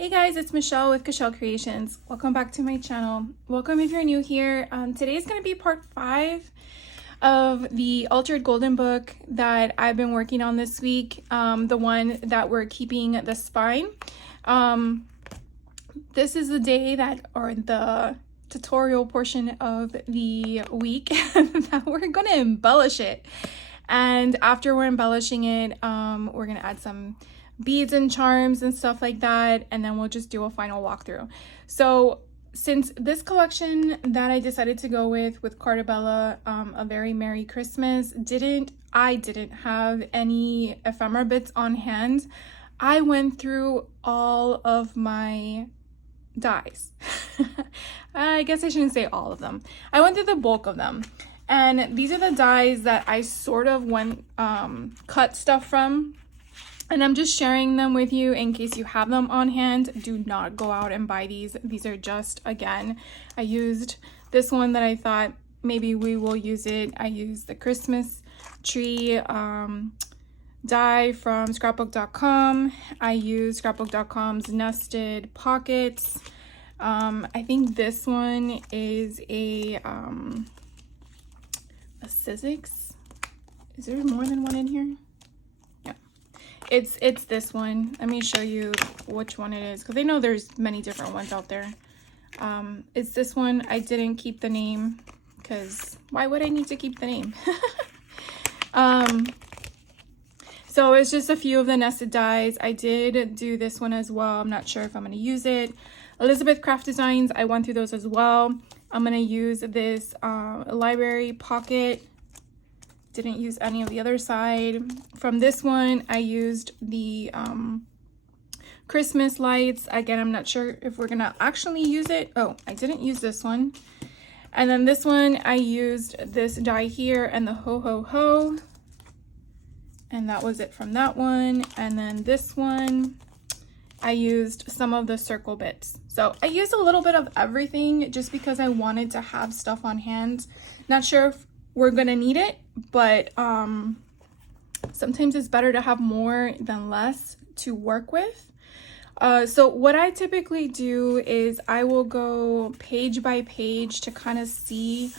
Hey guys, it's Michelle with Cashel Creations. Welcome back to my channel. Welcome if you're new here. Today is going to be part 5 of the Altered Golden book that I've been working on this week, the one that we're keeping the spine. This is the day that, or the tutorial portion of the week that we're going to embellish it. And after we're embellishing it, we're going to add some beads and charms and stuff like that, and then we'll just do a final walkthrough. So since this collection that I decided to go with Carta Bella, A Very Merry Christmas, I didn't have any ephemera bits on hand, I went through all of my dies. I guess I shouldn't say all of them. I went through the bulk of them, and these are the dies that I sort of cut stuff from. And I'm just sharing them with you in case you have them on hand. Do not go out and buy these. These are just, again, I used this one that I thought maybe we will use it. I used the Christmas tree die from scrapbook.com. I used scrapbook.com's nested pockets. I think this one is a Sizzix. Is there more than one in here? It's this one. Let me show you which one it is, because I know there's many different ones out there. It's this one. I didn't keep the name because why would I need to keep the name? So it's just a few of the nested dies. I did do this one as well. I'm not sure if I'm going to use it. Elizabeth Craft Designs, I went through those as well. I'm going to use this library pocket. Didn't use any of the other side. From this one, I used the Christmas lights. Again, I'm not sure if we're gonna actually use it. Oh, I didn't use this one. And then this one, I used this die here and the ho ho ho. And that was it from that one. And then this one, I used some of the circle bits. So I used a little bit of everything just because I wanted to have stuff on hand. Not sure if we're gonna need it, but sometimes it's better to have more than less to work with. So what I typically do is I will go page by page to kind of see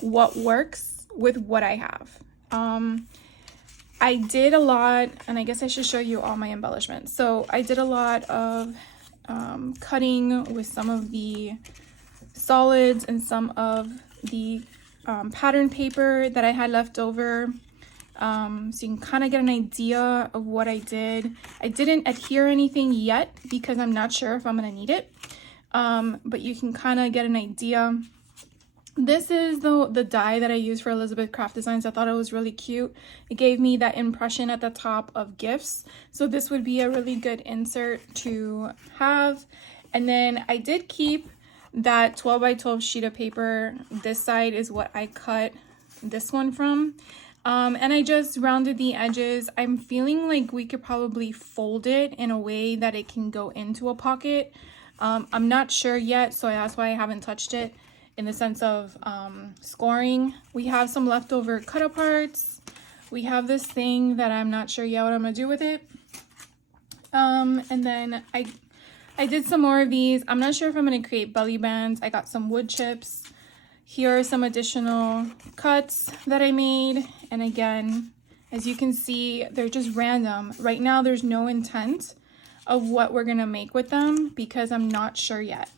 what works with what I have. I did a lot, and I guess I should show you all my embellishments. So I did a lot of cutting with some of the solids and some of the pattern paper that I had left over, so you can kind of get an idea of what I did. I didn't adhere anything yet because I'm not sure if I'm going to need it, but you can kind of get an idea. This is the die that I used for Elizabeth Craft Designs. I thought it was really cute. It gave me that impression at the top of gifts, so this would be a really good insert to have. And then I did keep that 12 by 12 sheet of paper. This side is what I cut this one from, and I just rounded the edges. I'm feeling like we could probably fold it in a way that it can go into a pocket. I'm not sure yet, so that's why I haven't touched it in the sense of scoring. We have some leftover cut aparts. We have this thing that I'm not sure yet what I'm gonna do with it, and then I did some more of these. I'm not sure if I'm going to create belly bands. I got some wood chips. Here are some additional cuts that I made. And again, as you can see, they're just random. Right now, there's no intent of what we're going to make with them because I'm not sure yet.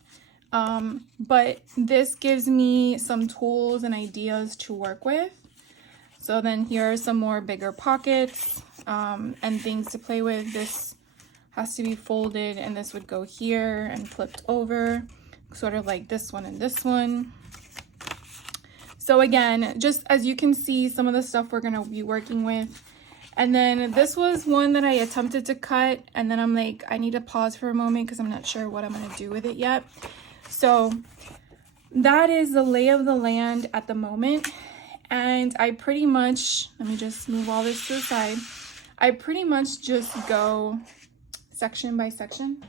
But this gives me some tools and ideas to work with. So then here are some more bigger pockets and things to play with. This has to be folded, and this would go here and flipped over, sort of like this one and this one. So again, just as you can see, some of the stuff we're gonna be working with. And then this was one that I attempted to cut, and then I'm like, I need to pause for a moment because I'm not sure what I'm gonna do with it yet. So that is the lay of the land at the moment. And I pretty much, let me just move all this to the side. I pretty much just go section by section.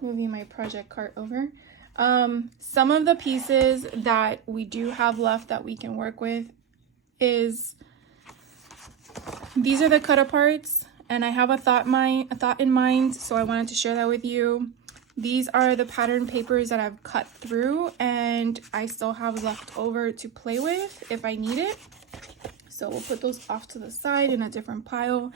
Moving my project cart over. Some of the pieces that we do have left that we can work with is, these are the cut aparts. and I have a thought in mind, so I wanted to share that with you. These are the pattern papers that I've cut through, and I still have left over to play with if I need it. So we'll put those off to the side in a different pile.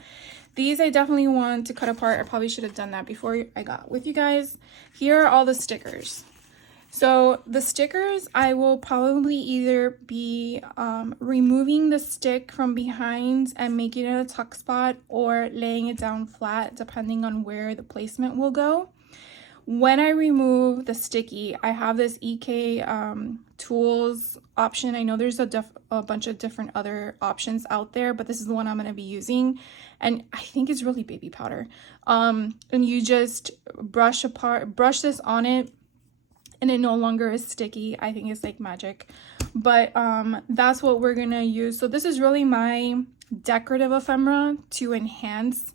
These I definitely want to cut apart. I probably should have done that before I got with you guys. Here are all the stickers. So the stickers, I will probably either be removing the stick from behind and making it a tuck spot, or laying it down flat depending on where the placement will go. When I remove the sticky, I have this EK tools option. I know there's a bunch of different other options out there, but this is the one I'm going to be using, and I think it's really baby powder. And you just brush this on it, and it no longer is sticky. I think it's like magic, but that's what we're gonna use. So this is really my decorative ephemera to enhance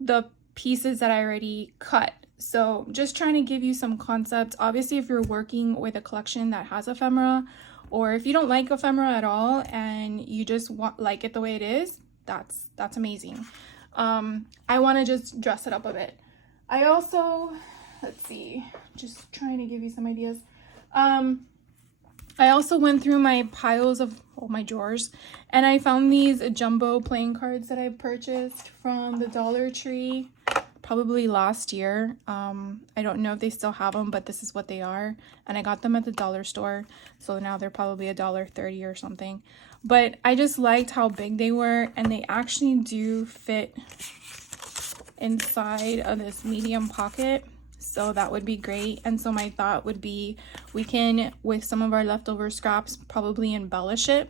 the pieces that I already cut. So just trying to give you some concepts. Obviously, if you're working with a collection that has ephemera, or if you don't like ephemera at all and you just like it the way it is, that's amazing. I want to just dress it up a bit. I also, let's see, just trying to give you some ideas. I also went through my piles of all my drawers, and I found these jumbo playing cards that I purchased from the Dollar Tree probably last year. I don't know if they still have them, but this is what they are, and I got them at the dollar store, so now they're probably $1.30 or something. But I just liked how big they were, and they actually do fit inside of this medium pocket, so that would be great. And so my thought would be, we can, with some of our leftover scraps, probably embellish it.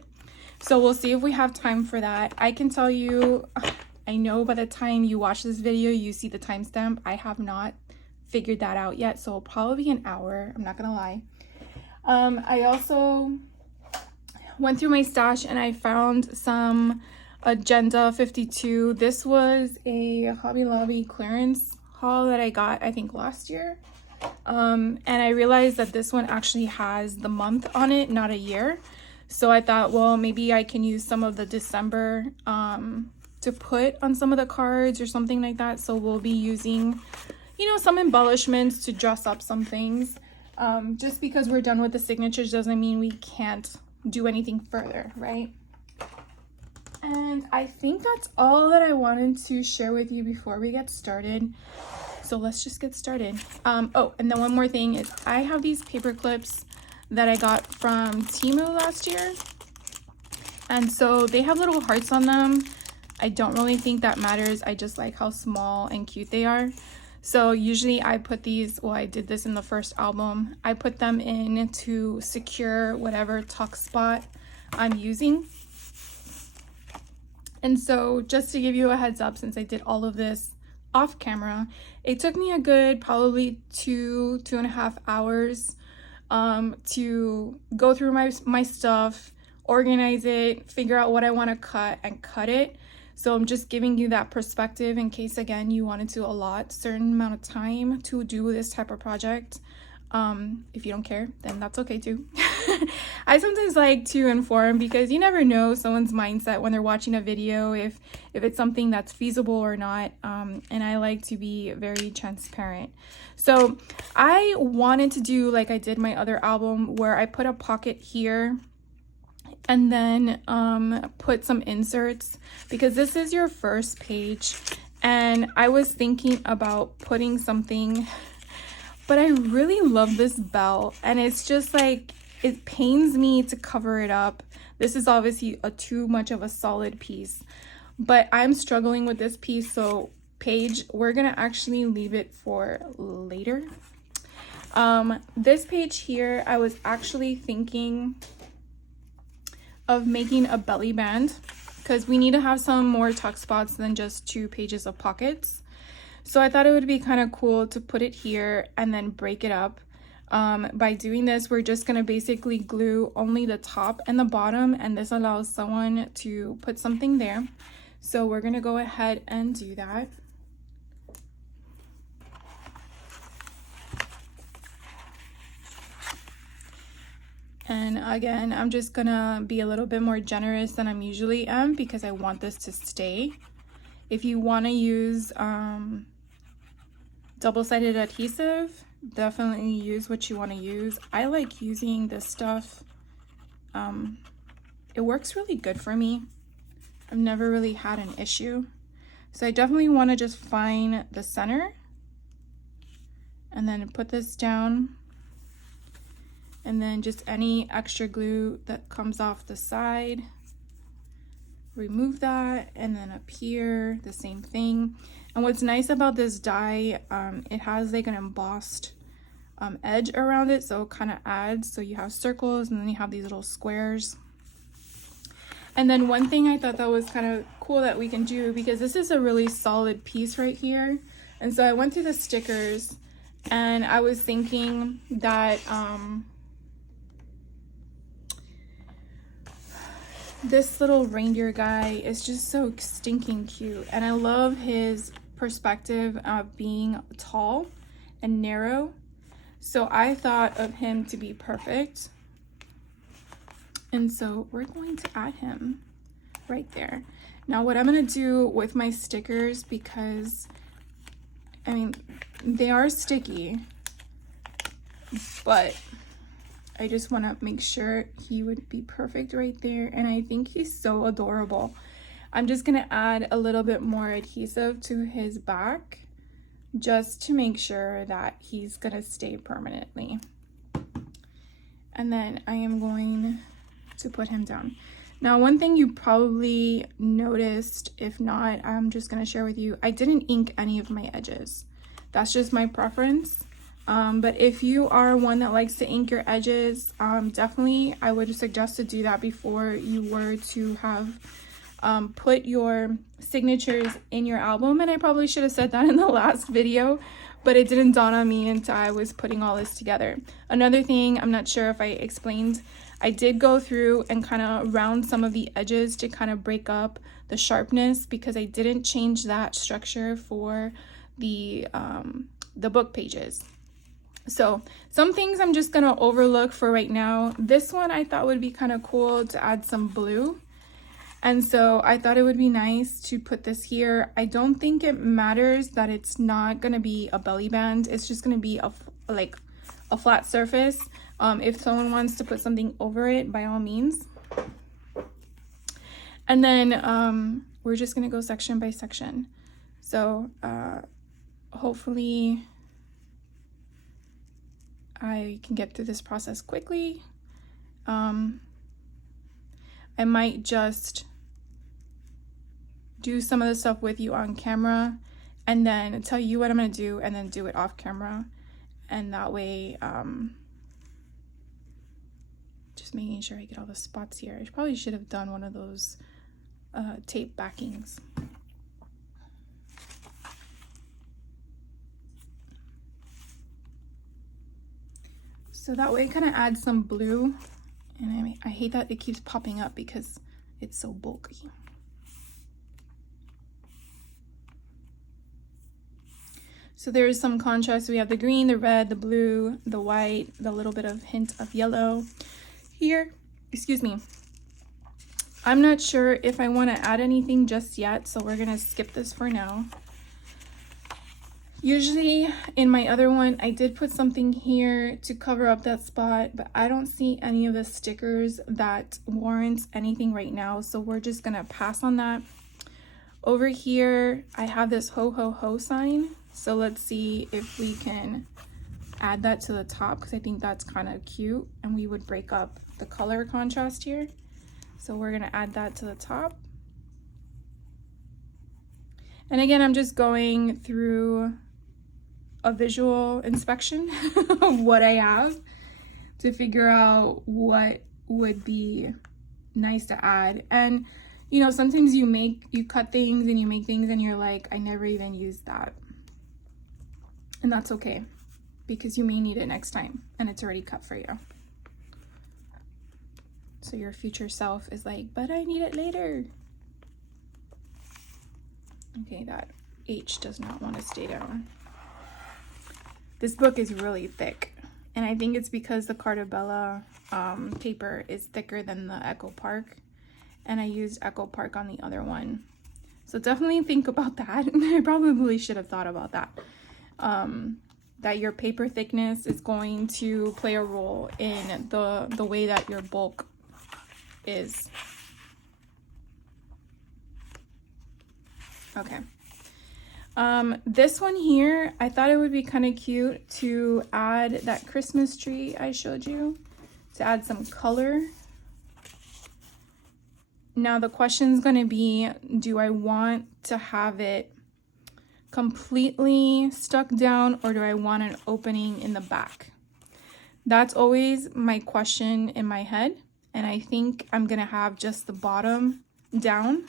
So we'll see if we have time for that. I can tell you, I know by the time you watch this video, you see the timestamp. I have not figured that out yet, so it'll probably be an hour. I'm not gonna lie. I also went through my stash and I found some Agenda 52. This was a Hobby Lobby clearance haul that I got, I think, last year. And I realized that this one actually has the month on it, not a year. So I thought, well, maybe I can use some of the December to put on some of the cards or something like that. So we'll be using, you know, some embellishments to dress up some things. Just because we're done with the signatures doesn't mean we can't do anything further, right? And I think that's all that I wanted to share with you before we get started. So let's just get started. Oh, and then one more thing is I have these paper clips that I got from Temu last year. And so they have little hearts on them. I don't really think that matters. I just like how small and cute they are. So usually I put these, well, I did this in the first album. I put them in to secure whatever tuck spot I'm using. And so just to give you a heads up, since I did all of this off camera, it took me a good probably 2.5 hours to go through my stuff, organize it, figure out what I want to cut, and cut it. So I'm just giving you that perspective in case, again, you wanted to allot a certain amount of time to do this type of project. If you don't care, then that's okay too. I sometimes like to inform because you never know someone's mindset when they're watching a video, if it's something that's feasible or not. And I like to be very transparent. So I wanted to do like I did my other album, where I put a pocket here and then put some inserts, because this is your first page. And I was thinking about putting something, but I really love this bell, and it's just like, it pains me to cover it up. This is obviously too much of a solid piece, but I'm struggling with this piece. So page, we're gonna actually leave it for later. This page here, I was actually thinking of making a belly band, because we need to have some more tuck spots than just 2 pages of pockets. So I thought it would be kind of cool to put it here and then break it up. By doing this, we're just going to basically glue only the top and the bottom, and this allows someone to put something there. So we're going to go ahead and do that. And again, I'm just gonna be a little bit more generous than I'm usually am, because I want this to stay. If you want to use double-sided adhesive, definitely use what you want to use. I like using this stuff. It works really good for me. I've never really had an issue. So I definitely want to just find the center and then put this down, and then just any extra glue that comes off the side, remove that, and then up here the same thing. And what's nice about this die, it has like an embossed edge around it, so it kind of adds, so you have circles and then you have these little squares. And then one thing I thought that was kind of cool that we can do, because this is a really solid piece right here, and so I went through the stickers and I was thinking that this little reindeer guy is just so stinking cute, and I love his perspective of being tall and narrow, so I thought of him to be perfect. And so we're going to add him right there. Now what I'm going to do with my stickers, because I mean they are sticky, but I just want to make sure he would be perfect right there, and I think he's so adorable. I'm just going to add a little bit more adhesive to his back just to make sure that he's going to stay permanently. And then I am going to put him down. Now, one thing you probably noticed, if not, I'm just going to share with you, I didn't ink any of my edges. That's just my preference. But if you are one that likes to ink your edges, definitely I would suggest to do that before you were to have put your signatures in your album. And I probably should have said that in the last video, but it didn't dawn on me until I was putting all this together. Another thing, I'm not sure if I explained, I did go through and kind of round some of the edges to kind of break up the sharpness, because I didn't change that structure for the book pages. So some things I'm just gonna overlook for right now. This one I thought would be kind of cool to add some blue, and so I thought it would be nice to put this here. I don't think it matters that it's not gonna be a belly band. It's just gonna be like a flat surface. If someone wants to put something over it, by all means. And then we're just gonna go section by section. So hopefully I can get through this process quickly. I might just do some of the stuff with you on camera and then tell you what I'm gonna do and then do it off camera. And that way, just making sure I get all the spots here. I probably should have done one of those tape backings. So that way it kind of adds some blue, and I hate that it keeps popping up because it's so bulky. So there is some contrast. We have the green, the red, the blue, the white, the little bit of hint of yellow here. Excuse me. I'm not sure if I want to add anything just yet, so we're gonna skip this for now. Usually in my other one, I did put something here to cover up that spot, but I don't see any of the stickers that warrants anything right now, so we're just gonna pass on that. Over here, I have this ho ho ho sign, so let's see if we can add that to the top, because I think that's kind of cute and we would break up the color contrast here. So we're gonna add that to the top. And again, I'm just going through a visual inspection of what I have to figure out what would be nice to add. And you know, sometimes you cut things and you make things and you're like, I never even used that. And that's okay, because you may need it next time and it's already cut for you. So your future self is like, but I need it later. Okay, that H does not want to stay down. This book is really thick, and I think it's because the Carta Bella paper is thicker than the Echo Park, and I used Echo Park on the other one. So definitely think about that. I probably should have thought about that. That your paper thickness is going to play a role in the way that your bulk is. Okay. This one here, I thought it would be kind of cute to add that Christmas tree I showed you, to add some color. Now the question is going to be, do I want to have it completely stuck down, or do I want an opening in the back? That's always my question in my head, and I think I'm going to have just the bottom down.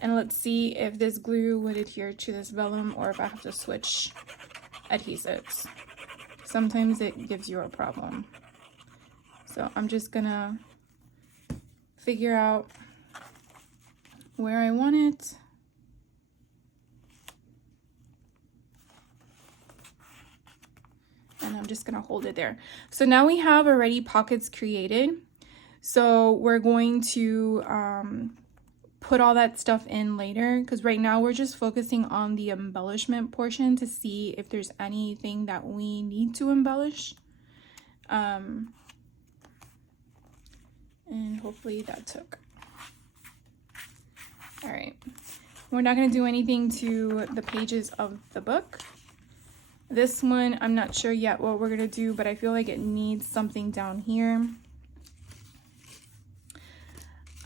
And let's see if this glue would adhere to this vellum or if I have to switch adhesives. Sometimes it gives you a problem. So I'm just gonna figure out where I want it. And I'm just gonna hold it there. So now we have already pockets created. So we're going to put all that stuff in later, because right now we're just focusing on the embellishment portion to see if there's anything that we need to embellish. And hopefully that took. All right, we're not going to do anything to the pages of the book. This one, I'm not sure yet what we're going to do, but I feel like it needs something down here.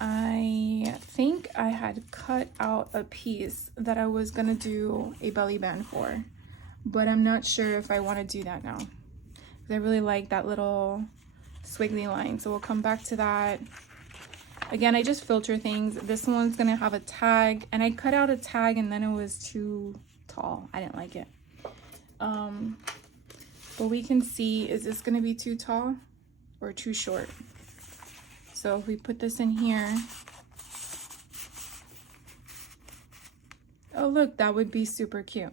I think I had cut out a piece that I was gonna do a belly band for, but I'm not sure if I want to do that now, because I really like that little squiggly line. So we'll come back to that. Again, I just filter things. This one's gonna have a tag, and I cut out a tag and then it was too tall. I didn't like it. But we can see, is this gonna be too tall or too short? So if we put this in here, oh look, that would be super cute.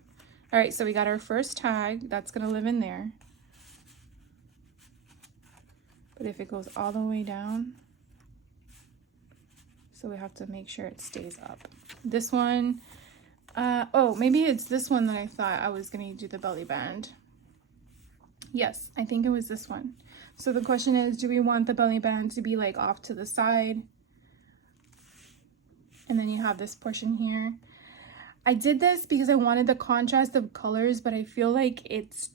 All right, so we got our first tag, that's gonna live in there. But if it goes all the way down, so we have to make sure it stays up. This one, oh, maybe it's this one that I thought I was gonna do the belly band. Yes, I think it was this one. So the question is, do we want the belly band to be like off to the side? And then you have this portion here. I did this because I wanted the contrast of colors, but I feel like it's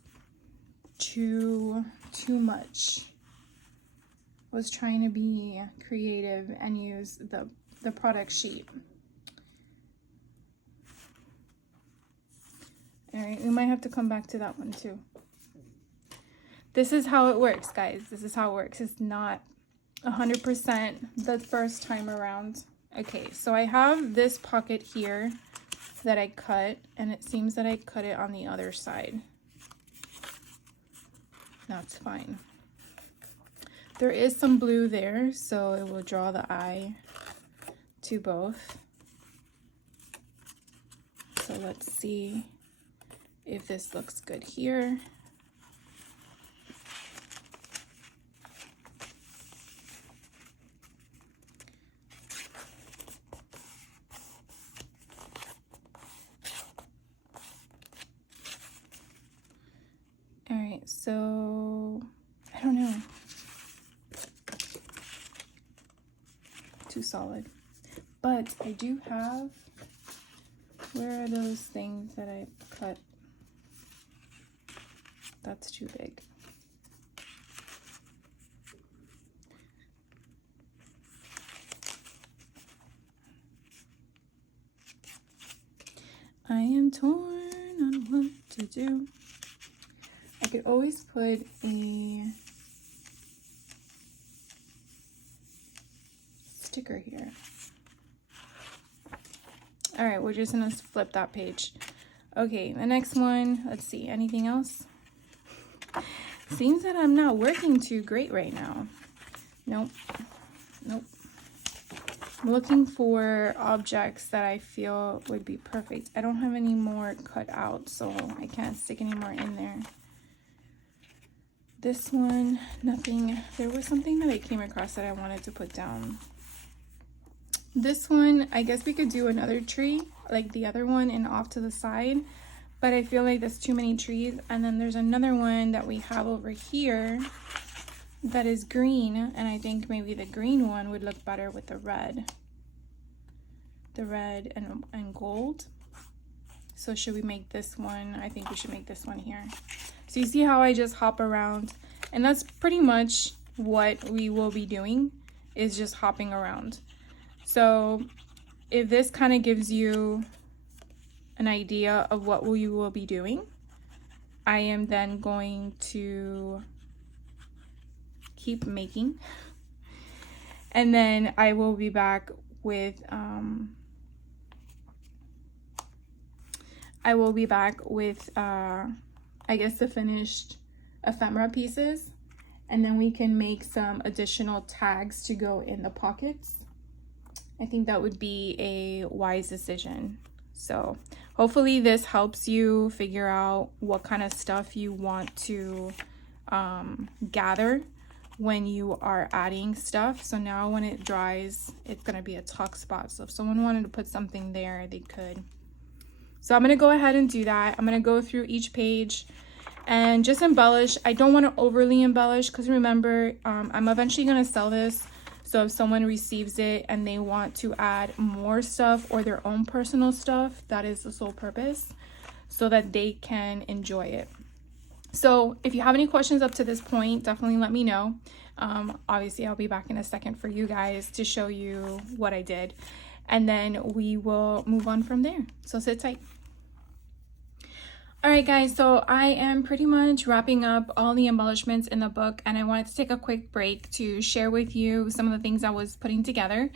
too much. I was trying to be creative and use the product sheet. All right, we might have to come back to that one too. This is how it works, guys. This is how it works. It's not 100% the first time around. Okay, so I have this pocket here that I cut, and it seems that I cut it on the other side. That's fine. There is some blue there, so it will draw the eye to both. So let's see if this looks good here. All right, so I don't know. Too solid. But I do have, where are those things that I cut? That's too big. I am torn on what to do. I could always put a sticker here. All right, we're just gonna flip that page. Okay, the next one, let's see, anything else? Seems that I'm not working too great right now. Nope, nope. I'm looking for objects that I feel would be perfect. I don't have any more cut out, so I can't stick any more in there. This one, nothing. There was something that I came across that I wanted to put down. This one, I guess we could do another tree, like the other one and off to the side, but I feel like there's too many trees. And then there's another one that we have over here that is green, and I think maybe the green one would look better with the red and gold. So should we make this one? I think we should make this one here. So you see how I just hop around, and that's pretty much what we will be doing, is just hopping around. So if this kind of gives you an idea of what we will be doing, I am then going to keep making, and then I will be back with I guess the finished ephemera pieces, and then we can make some additional tags to go in the pockets. I think that would be a wise decision. So hopefully this helps you figure out what kind of stuff you want to gather when you are adding stuff. So now when it dries, it's going to be a tuck spot. So if someone wanted to put something there, they could. So I'm going to go ahead and do that. I'm going to go through each page and just embellish. I don't want to overly embellish because remember, I'm eventually going to sell this. So if someone receives it and they want to add more stuff or their own personal stuff, that is the sole purpose, so that they can enjoy it. So if you have any questions up to this point, definitely let me know. Obviously, I'll be back in a second for you guys to show you what I did. And then we will move on from there. So sit tight. All right, guys, so I am pretty much wrapping up all the embellishments in the book, and I wanted to take a quick break to share with you some of the things I was putting together.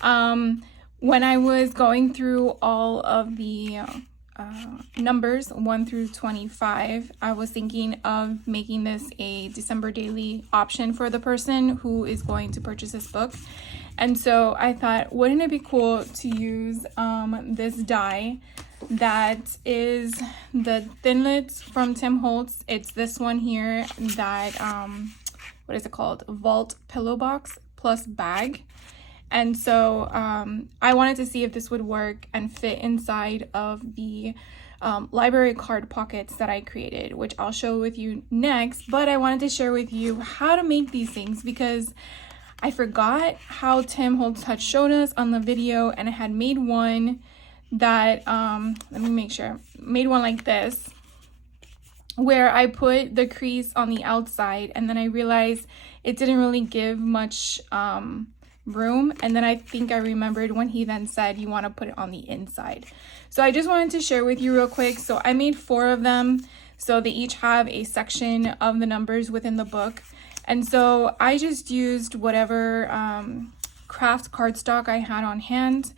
When I was going through all of the numbers 1 through 25, I was thinking of making this a December daily option for the person who is going to purchase this book. And so I thought, wouldn't it be cool to use this die that is the Thinlits from Tim Holtz. It's this one here that what is it called, Vault Pillow Box plus bag. And so I wanted to see if this would work and fit inside of the library card pockets that I created, which I'll show with you next. But I wanted to share with you how to make these things because I forgot how Tim Holtz had showed us on the video, and I had made one that let me make sure, made one like this where I put the crease on the outside, and then I realized it didn't really give much room, and then I think I remembered when he then said you want to put it on the inside. So I just wanted to share with you real quick. So I made 4 of them, so they each have a section of the numbers within the book. And so I just used whatever craft cardstock I had on hand.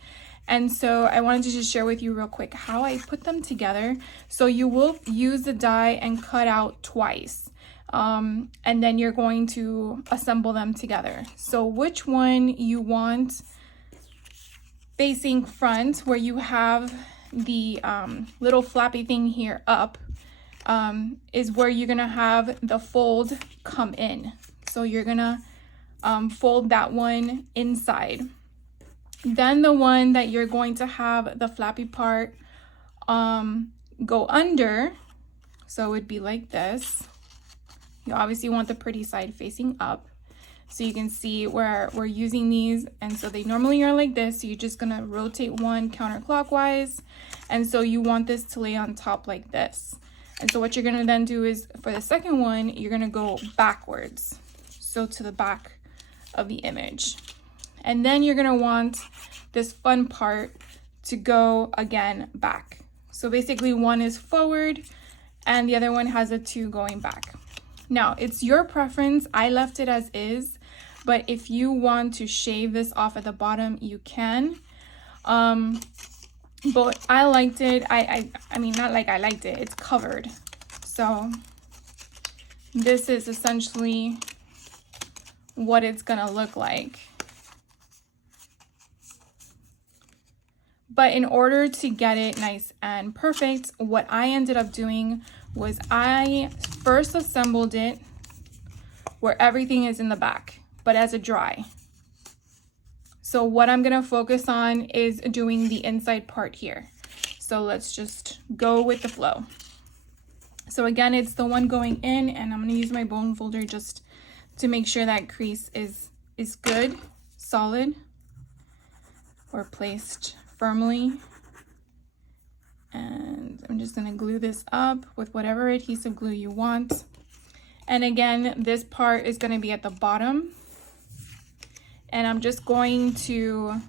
And so I wanted to just share with you real quick how I put them together. So you will use the die and cut out twice. And then you're going to assemble them together. So which one you want facing front, where you have the little flappy thing here up, is where you're gonna have the fold come in. So you're gonna fold that one inside. Then the one that you're going to have the flappy part go under, so it would be like this. You obviously want the pretty side facing up, so you can see where we're using these. And so they normally are like this, so you're just gonna rotate one counterclockwise, and so you want this to lay on top like this. And so what you're gonna then do is, for the second one, you're gonna go backwards, so to the back of the image. And then you're gonna want this fun part to go again back. So basically one is forward and the other one has a 2 going back. Now it's your preference. I left it as is, but if you want to shave this off at the bottom, you can. But I liked it. I mean, not like I liked it, it's covered. So this is essentially what it's gonna look like. But in order to get it nice and perfect, what I ended up doing was I first assembled it where everything is in the back, but as a dry. So what I'm gonna focus on is doing the inside part here. So let's just go with the flow. So again, it's the one going in, and I'm gonna use my bone folder just to make sure that crease is good, solid, or placed firmly. And I'm just gonna glue this up with whatever adhesive glue you want. And again, this part is gonna be at the bottom. And I'm just going to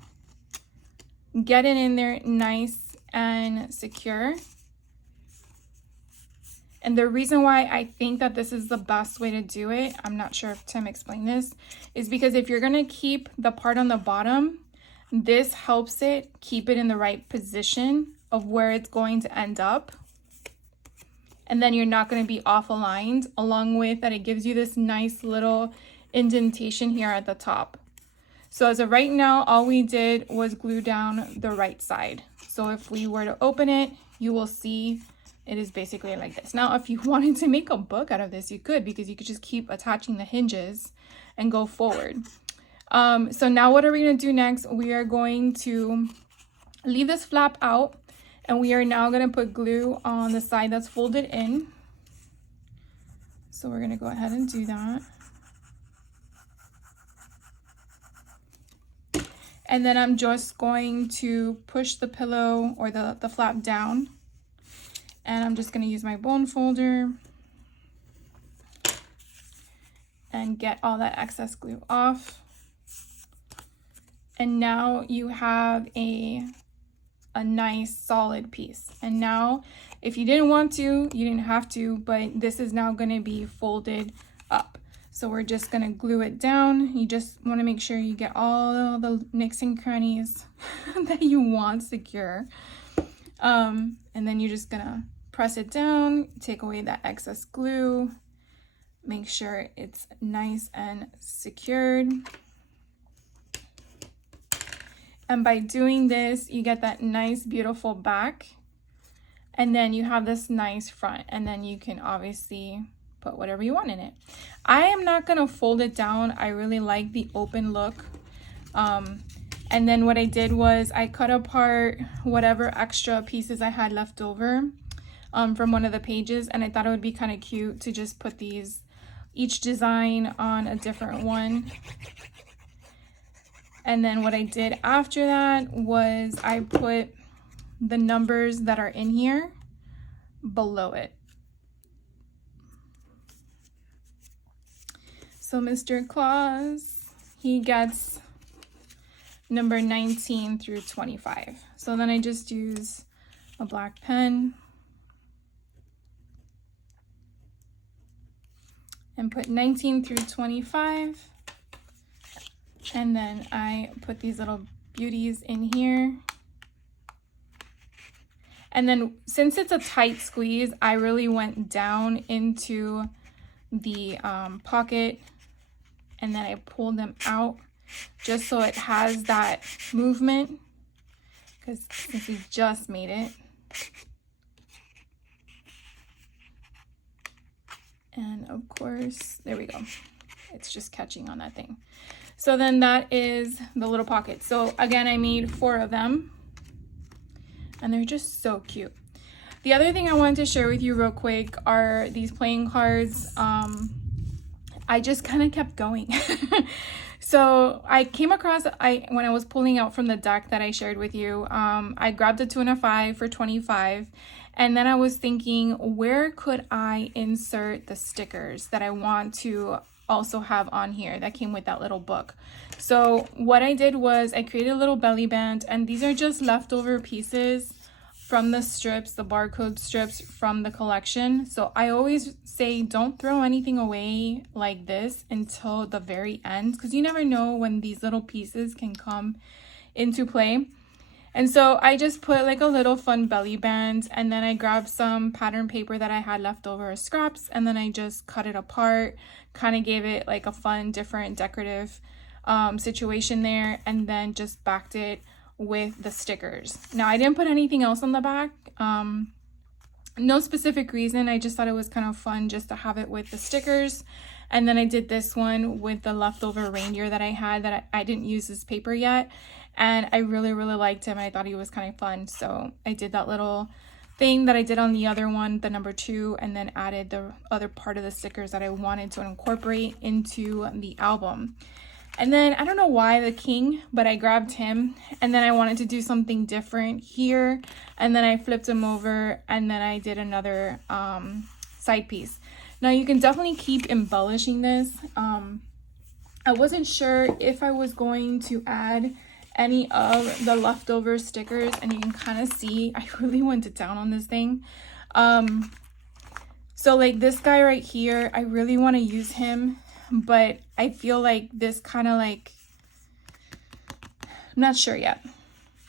get it in there nice and secure. And the reason why I think that this is the best way to do it, I'm not sure if Tim explained this, is because if you're gonna keep the part on the bottom, this helps it keep it in the right position of where it's going to end up. And then you're not gonna be off aligned, along with that it gives you this nice little indentation here at the top. So as of right now, all we did was glue down the right side. So if we were to open it, you will see it is basically like this. Now, if you wanted to make a book out of this, you could, because you could just keep attaching the hinges and go forward. So now what are we gonna do next? We are going to leave this flap out, and we are now gonna put glue on the side that's folded in. So we're gonna go ahead and do that. And then I'm just going to push the pillow or the flap down. And I'm just gonna use my bone folder and get all that excess glue off. And now you have a nice solid piece. And now, if you didn't want to, you didn't have to, but this is now gonna be folded up. So we're just gonna glue it down. You just wanna make sure you get all the nicks and crannies that you want secure. And then you're just gonna press it down, take away that excess glue, make sure it's nice and secured. And by doing this, you get that nice, beautiful back. And then you have this nice front, and then you can obviously put whatever you want in it. I am not gonna fold it down. I really like the open look. And then what I did was I cut apart whatever extra pieces I had left over from one of the pages, and I thought it would be kind of cute to just put these, each design on a different one. And then what I did after that was I put the numbers that are in here below it. So Mr. Claus, he gets number 19 through 25. So then I just use a black pen and put 19 through 25. And then I put these little beauties in here. And then since it's a tight squeeze, I really went down into the pocket, and then I pulled them out just so it has that movement, because since we just made it. And of course, there we go. It's just catching on that thing. So then that is the little pocket. So again, I made 4 of them, and they're just so cute. The other thing I wanted to share with you real quick are these playing cards. I just kind of kept going. So I came across, when I was pulling out from the deck that I shared with you, I grabbed a 2 and a 5 for 25. And then I was thinking, where could I insert the stickers that I want to also have on here that came with that little book? So what I did was I created a little belly band, and these are just leftover pieces from the strips, the barcode strips from the collection. So I always say don't throw anything away like this until the very end, because you never know when these little pieces can come into play. And so I just put like a little fun belly band, and then I grabbed some pattern paper that I had left over as scraps, and then I just cut it apart, kind of gave it like a fun, different decorative situation there, and then just backed it with the stickers. Now I didn't put anything else on the back. No specific reason. I just thought it was kind of fun just to have it with the stickers. And then I did this one with the leftover reindeer that I had that I didn't use this paper yet. And I really, really liked him. I thought he was kind of fun. So I did that little thing that I did on the other one, the number 2, and then added the other part of the stickers that I wanted to incorporate into the album. And then I don't know why the king, but I grabbed him and then I wanted to do something different here. And then I flipped him over and then I did another side piece. Now you can definitely keep embellishing this. I wasn't sure if I was going to add any of the leftover stickers, and you can kind of see I really went to town on this thing. So like this guy right here, I really want to use him, but I feel like this kind of like, I'm not sure yet.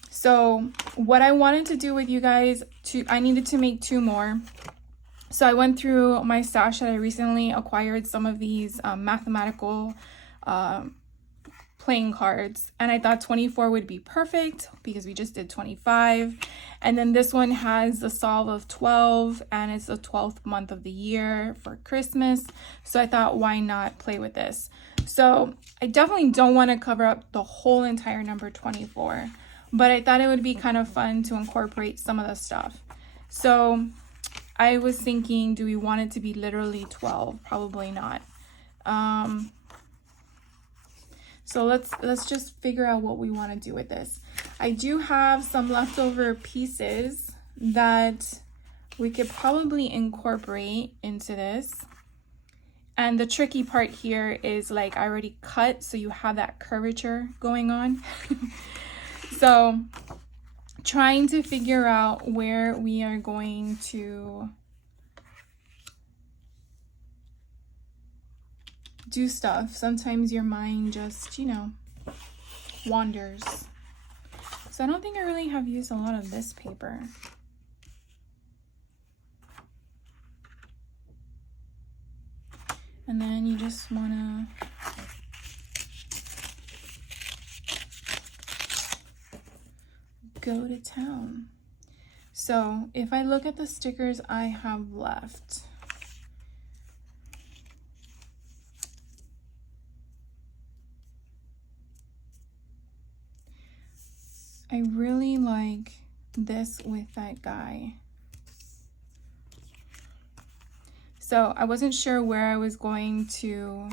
So what I wanted to do with you guys, I needed to make 2 more. So I went through my stash that I recently acquired some of these mathematical playing cards, and I thought 24 would be perfect because we just did 25. And then this one has the solve of 12 and it's the 12th month of the year for Christmas, so I thought why not play with this. So I definitely don't want to cover up the whole entire number 24, but I thought it would be kind of fun to incorporate some of the stuff. So I was thinking, do we want it to be literally 12? Probably not. So let's just figure out what we want to do with this. I do have some leftover pieces that we could probably incorporate into this. And the tricky part here is like I already cut, so you have that curvature going on. So trying to figure out where we are going to do stuff. Sometimes your mind just, you know, wanders. So I don't think I really have used a lot of this paper. And then you just want to go to town. So if I look at the stickers I have left, I really like this with that guy. So I wasn't sure where I was going to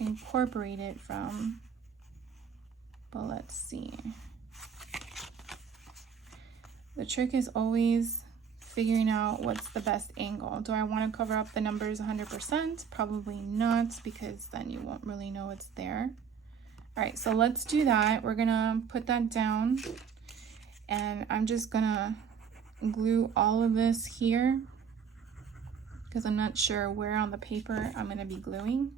incorporate it from, but let's see. The trick is always figuring out what's the best angle. Do I want to cover up the numbers 100%? Probably not, because then you won't really know it's there. All right, so let's do that. We're gonna put that down, and I'm just gonna glue all of this here because I'm not sure where on the paper I'm gonna be gluing.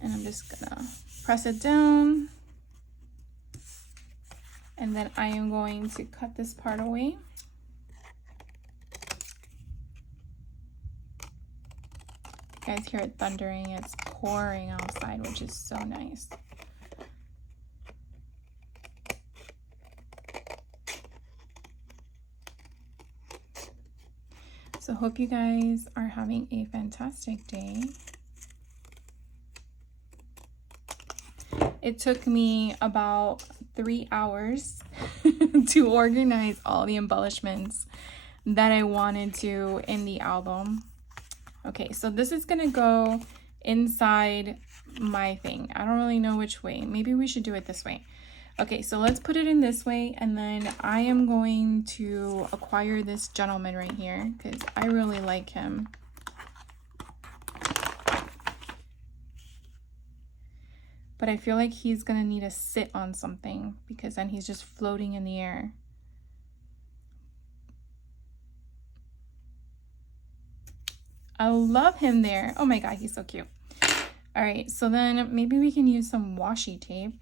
And I'm just gonna press it down. And then I am going to cut this part away. You guys hear it thundering. It's pouring outside, which is so nice. So hope you guys are having a fantastic day. It took me about 3 hours to organize all the embellishments that I wanted to in the album. Okay, so this is gonna go inside my thing. I don't really know which way. Maybe we should do it this way. Okay, so let's put it in this way, and then I am going to acquire this gentleman right here because I really like him. But I feel like he's gonna need to sit on something because then he's just floating in the air. I love him there. Oh my God, he's so cute. All right, so then maybe we can use some washi tape.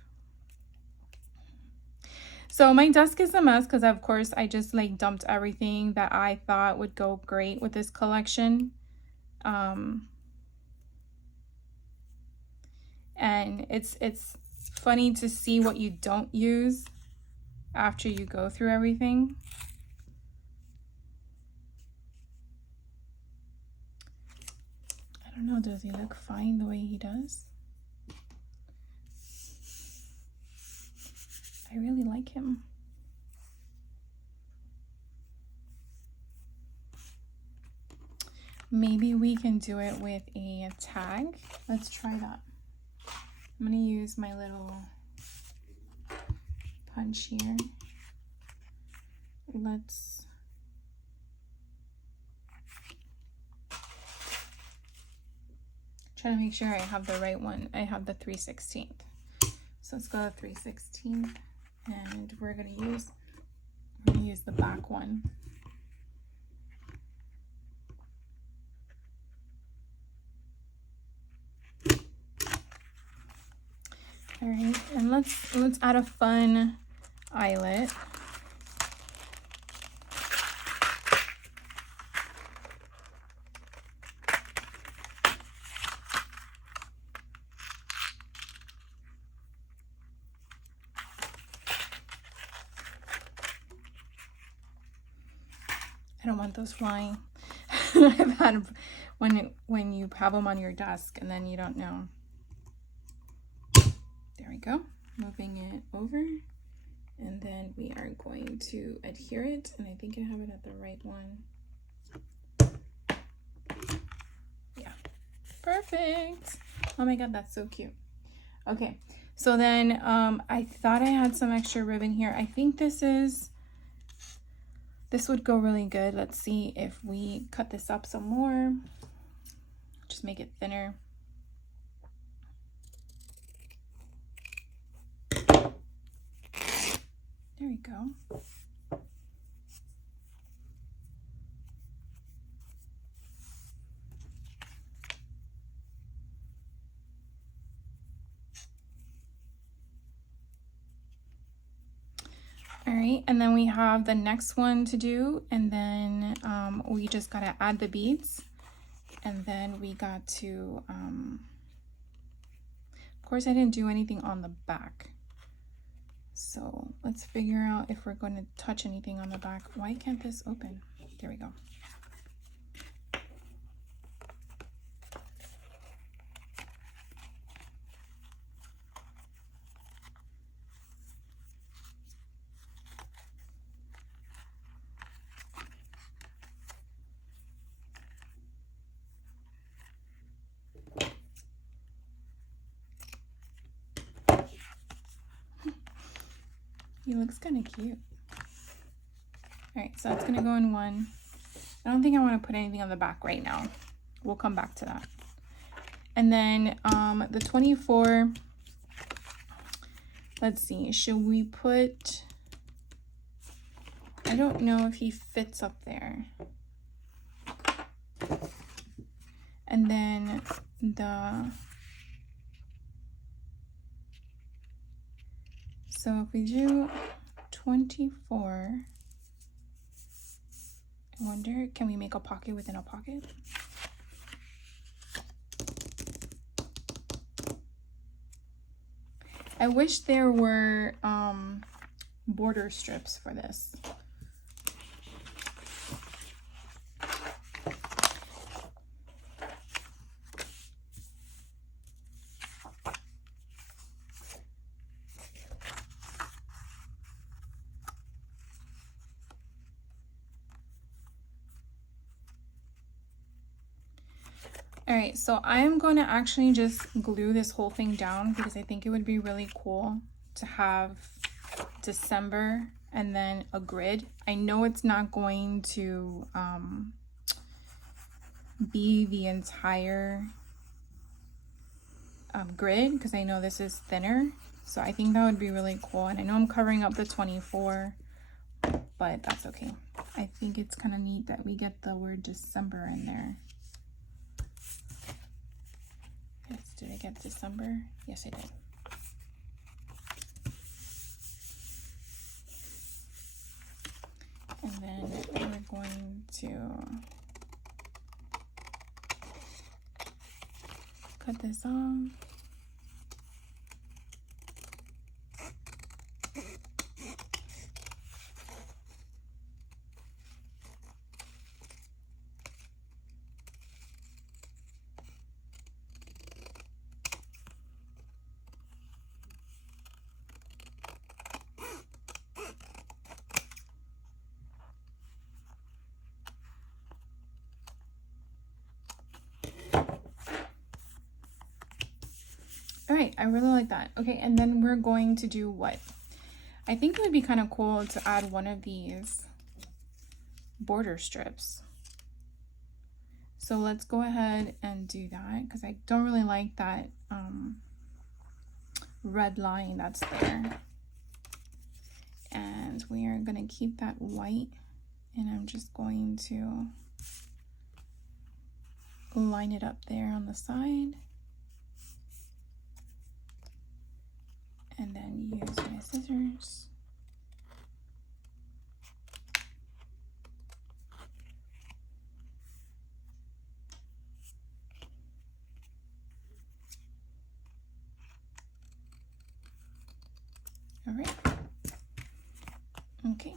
So my desk is a mess because of course I just like dumped everything that I thought would go great with this collection. And it's funny to see what you don't use after you go through everything. I don't know, does he look fine the way he does? I really like him. Maybe we can do it with a tag. Let's try that. I'm gonna use my little punch here. Let's try to make sure I have the right one. I have the 3/16. So let's go to 3/16, and we're gonna use the back one. All right, and let's add a fun eyelet. I don't want those flying. I've had when you have them on your desk and then you don't know. There we go. Moving it over, and then we are going to adhere it, and I think I have it at the right one. Yeah, perfect. Oh my god, that's so cute. Okay, so then I thought I had some extra ribbon here. I think this would go really good. Let's see if we cut this up some more. Just make it thinner. There we go. All right, and then we have the next one to do, and then we just gotta add the beads, and then we got to, of course I didn't do anything on the back. So let's figure out if we're going to touch anything on the back. Why can't this open? There we go. He looks kind of cute. All right, so that's gonna go in one. I don't think I want to put anything on the back right now. We'll come back to that. And then the 24, let's see, should we put, I don't know if he fits up there. And then so if we do 24, I wonder, can we make a pocket within a pocket? I wish there were border strips for this. All right, so I am going to actually just glue this whole thing down because I think it would be really cool to have December and then a grid. I know it's not going to be the entire grid because I know this is thinner. So I think that would be really cool. And I know I'm covering up the 24, but that's okay. I think it's kind of neat that we get the word December in there. Did I get December? Yes, I did. And then we're going to cut this off. right, I really like that. Okay, and then we're going to do what? I think it would be kind of cool to add one of these border strips. So let's go ahead and do that because I don't really like that red line that's there. And we are going to keep that white, and I'm just going to line it up there on the side. And then use my scissors. All right. Okay.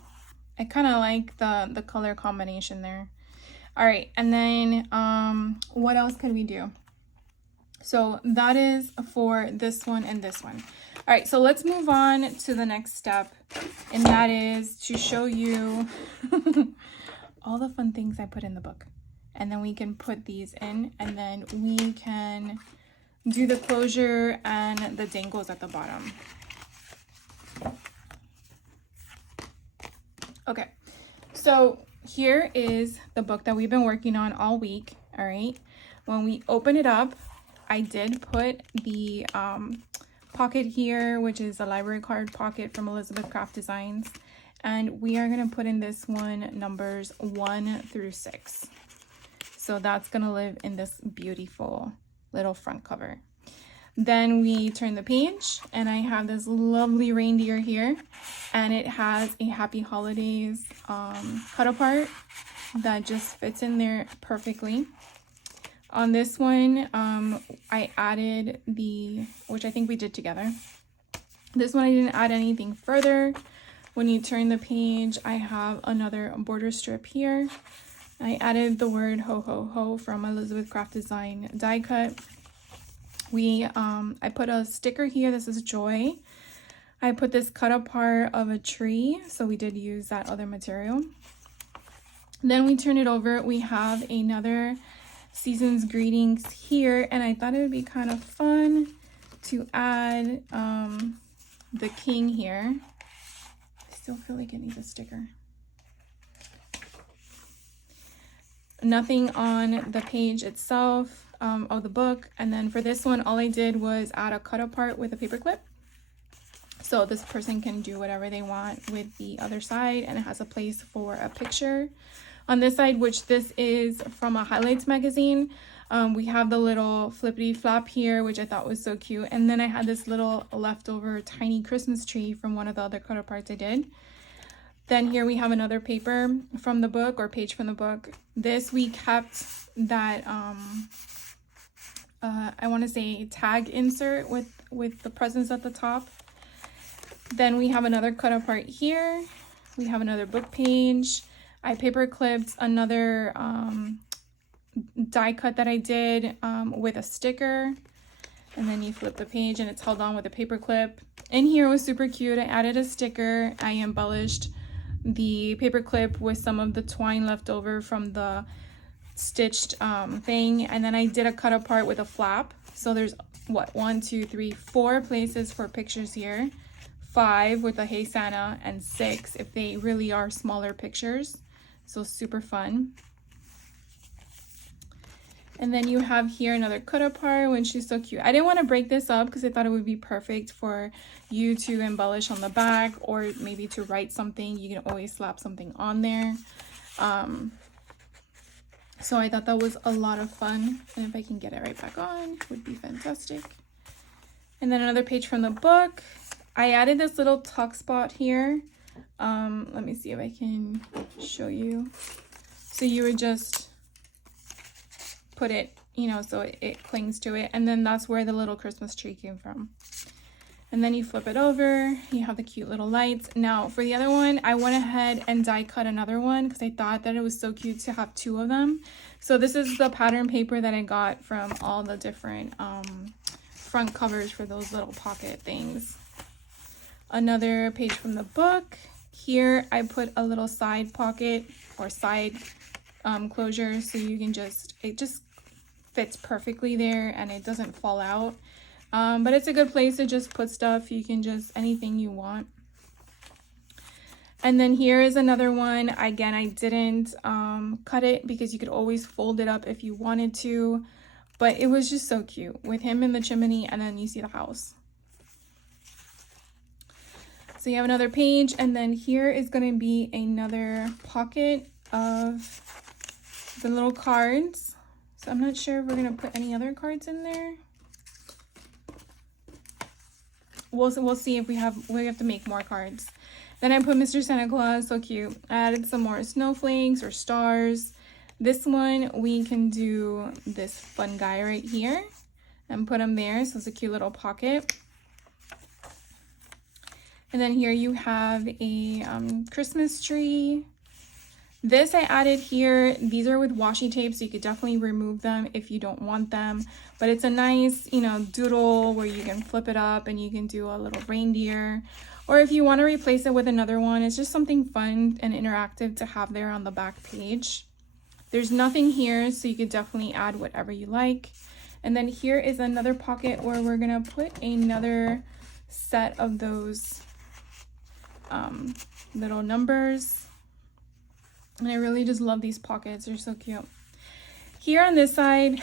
I kind of like the color combination there. All right, and then what else can we do? So that is for this one and this one. All right, so let's move on to the next step, and that is to show you all the fun things I put in the book. And then we can put these in, and then we can do the closure and the dangles at the bottom. Okay, so here is the book that we've been working on all week. All right, when we open it up, I did put the pocket here, which is a library card pocket from Elizabeth Craft Designs, and we are going to put in this one numbers 1 through 6. So that's going to live in this beautiful little front cover. Then we turn the page, and I have this lovely reindeer here, and it has a Happy Holidays cut apart that just fits in there perfectly. On this one, I added which I think we did together. This one I didn't add anything further. When you turn the page, I have another border strip here. I added the word ho ho ho from Elizabeth Craft Design die cut. I put a sticker here. This is Joy. I put this cut apart of a tree, so we did use that other material. Then we turn it over. We have another Season's Greetings here, and I thought it would be kind of fun to add the king here. I still feel like it needs a sticker. Nothing on the page itself of the book, and then for this one all I did was add a cut apart with a paper clip, so this person can do whatever they want with the other side, and it has a place for a picture on this side, which this is from a Highlights magazine. We have the little flippity flap here, which I thought was so cute, and then I had this little leftover tiny Christmas tree from one of the other cut aparts I did. Then here we have another paper from the book, or page from the book. This we kept that I want to say tag insert with the presents at the top. Then we have another cut apart here. We have another book page. I paper clipped another die cut that I did with a sticker, and then you flip the page and it's held on with a paper clip. In here was super cute. I added a sticker. I embellished the paper clip with some of the twine left over from the stitched thing, and then I did a cut apart with a flap. So there's what, 1, 2, 3, 4 places for pictures here, 5 with a Hey Santa, and 6 if they really are smaller pictures. So super fun. And then you have here another cut apart, when she's so cute. I didn't want to break this up because I thought it would be perfect for you to embellish on the back, or maybe to write something. You can always slap something on there. So I thought that was a lot of fun, and if I can get it right back on, would be fantastic. And then another page from the book. I added this little tuck spot here. Let me see if I can show you. So you would just put it, you know, so it clings to it, and then that's where the little Christmas tree came from. And then you flip it over, you have the cute little lights. Now for the other one, I went ahead and die cut another one because I thought that it was so cute to have 2 of them. So this is the pattern paper that I got from all the different front covers for those little pocket things. Another page from the book. Here I put a little side pocket or side closure, so you can it just fits perfectly there and it doesn't fall out. But it's a good place to just put stuff. You can just, anything you want. And then here is another one. Again, I didn't cut it because you could always fold it up if you wanted to. But it was just so cute with him in the chimney, and then you see the house. So you have another page, and then here is going to be another pocket of the little cards. So I'm not sure if we're going to put any other cards in there. We'll see if we have to make more cards. Then I put Mr. Santa Claus, so cute. I added some more snowflakes or stars. This one, we can do this fun guy right here and put him there. So it's a cute little pocket. And then here you have a Christmas tree. This I added here. These are with washi tape, so you could definitely remove them if you don't want them. But it's a nice, you know, doodle where you can flip it up and you can do a little reindeer. Or if you want to replace it with another one, it's just something fun and interactive to have there on the back page. There's nothing here, so you could definitely add whatever you like. And then here is another pocket where we're going to put another set of those little numbers. And I really just love these pockets. They're so cute. Here on this side,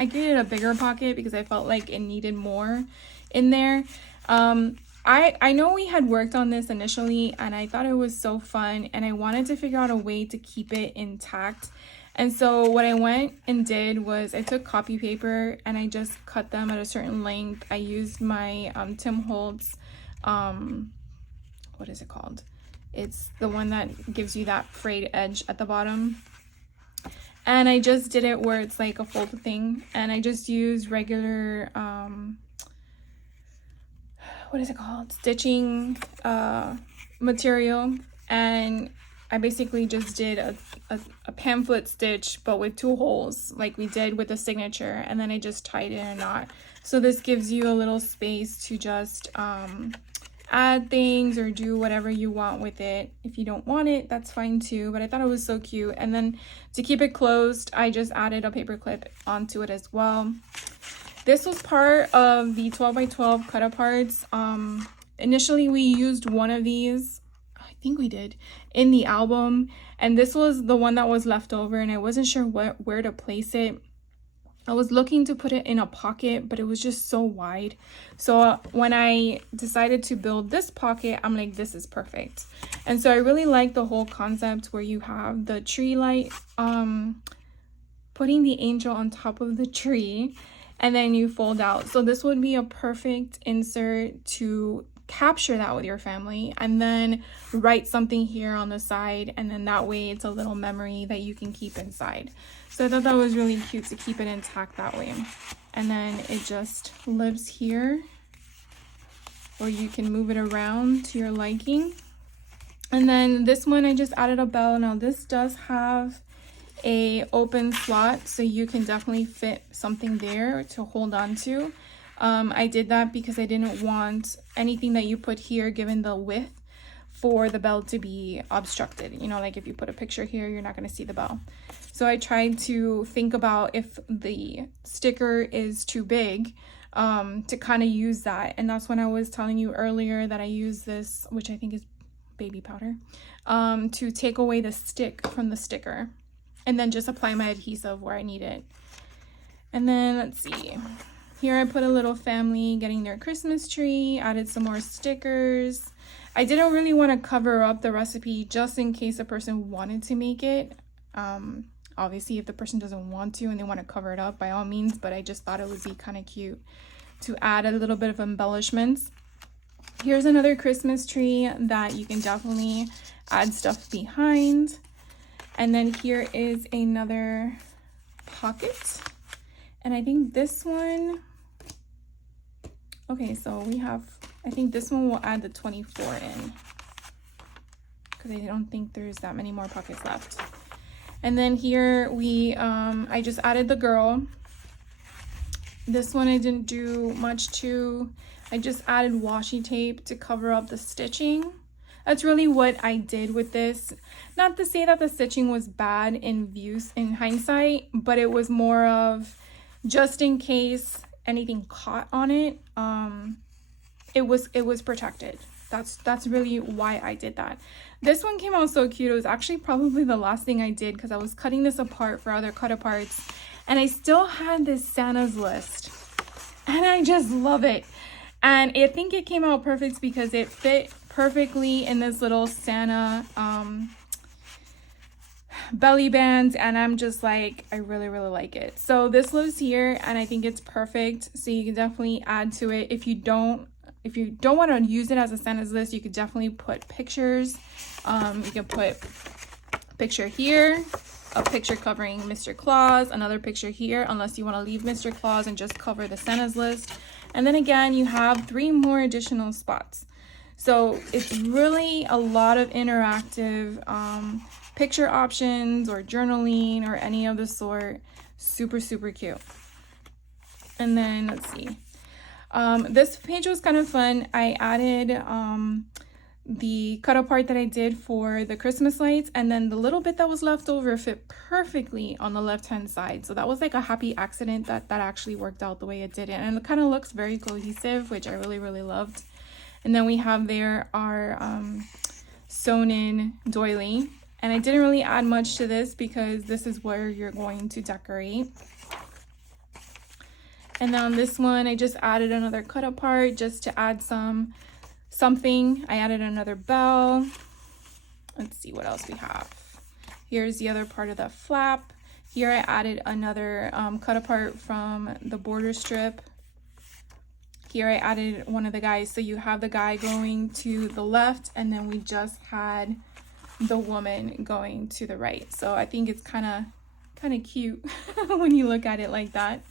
I created a bigger pocket because I felt like it needed more in there. I know we had worked on this initially, and I thought it was so fun, and I wanted to figure out a way to keep it intact. And so what I went and did was I took copy paper and I just cut them at a certain length. I used my Tim Holtz, what is it called? It's the one that gives you that frayed edge at the bottom. And I just did it where it's like a folded thing. And I just used regular, what is it called? Stitching material. And I basically just did a pamphlet stitch, but with 2 holes, like we did with the signature. And then I just tied in a knot. So this gives you a little space to just add things or do whatever you want with it. If you don't want it, that's fine too, but I thought it was so cute. And then to keep it closed, I just added a paper clip onto it as well. This was part of the 12 by 12 cut aparts. Initially we used one of these, I think we did, in the album, and this was the one that was left over, and I wasn't sure where to place it. I was looking to put it in a pocket, but it was just so wide. So when I decided to build this pocket, I'm like, this is perfect. And so I really like the whole concept where you have the tree light, putting the angel on top of the tree, and then you fold out. So this would be a perfect insert to capture that with your family, and then write something here on the side, and then that way it's a little memory that you can keep inside. So I thought that was really cute to keep it intact that way. And then it just lives here, or you can move it around to your liking. And then this one, I just added a bell. Now this does have a open slot, so you can definitely fit something there to hold on to. I did that because I didn't want anything that you put here, given the width, for the bell to be obstructed. You know, like if you put a picture here, you're not going to see the bell. So I tried to think about if the sticker is too big, to kind of use that. And that's when I was telling you earlier that I use this, which I think is baby powder, to take away the stick from the sticker, and then just apply my adhesive where I need it. And then let's see. Here I put a little family getting their Christmas tree, added some more stickers. I didn't really want to cover up the recipe just in case a person wanted to make it. Obviously, if the person doesn't want to and they want to cover it up, by all means, but I just thought it would be kind of cute to add a little bit of embellishments. Here's another Christmas tree that you can definitely add stuff behind. And then here is another pocket. And I think this one, okay, so we have, I think this one will add the 24 in, because I don't think there's that many more pockets left. And then here we, I just added the girl. This one I didn't do much to. I just added washi tape to cover up the stitching. That's really what I did with this. Not to say that the stitching was bad in hindsight, but it was more of just in case anything caught on it, it was protected. That's really why I did that. This one came out so cute. It was actually probably the last thing I did because I was cutting this apart for other cut aparts, and I still had this Santa's list, and I just love it. And I think it came out perfect because it fit perfectly in this little Santa belly band, and I'm just like, I really like it. So this lives here, and I think it's perfect. So you can definitely add to it. If you don't want to use it as a Santa's list, you could definitely put pictures. You can put picture here, a picture covering Mr. Claus, another picture here, unless you want to leave Mr. Claus and just cover the Santa's list. And then again, you have 3 more additional spots. So it's really a lot of interactive picture options or journaling or any of the sort. Super cute. And then let's see. This page was kind of fun. I added the cut apart that I did for the Christmas lights, and then the little bit that was left over fit perfectly on the left hand side. So that was like a happy accident that actually worked out the way it did. And it kind of looks very cohesive, which I really loved. And then we have there our sewn in doily, and I didn't really add much to this because this is where you're going to decorate. And then on this one, I just added another cut apart just to add something. I added another bell. Let's see what else we have. Here's the other part of the flap. Here I added another cut apart from the border strip. Here I added one of the guys. So you have the guy going to the left, and then we just had the woman going to the right. So I think it's kind of cute when you look at it like that.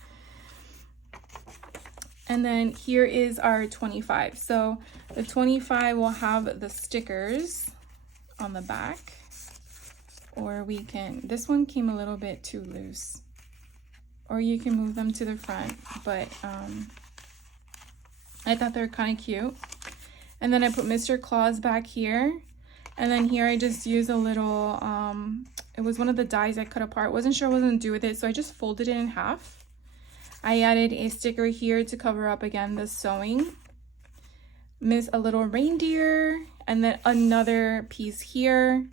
And then here is our 25. So the 25 will have the stickers on the back, or we can, this one came a little bit too loose, or you can move them to the front, but I thought they were kind of cute. And then I put Mr. Claus back here, and then here I just used a little, it was one of the dies I cut apart. Wasn't sure what I was gonna do with it, so I just folded it in half. I added a sticker here to cover up again the sewing. A little reindeer, and then another piece here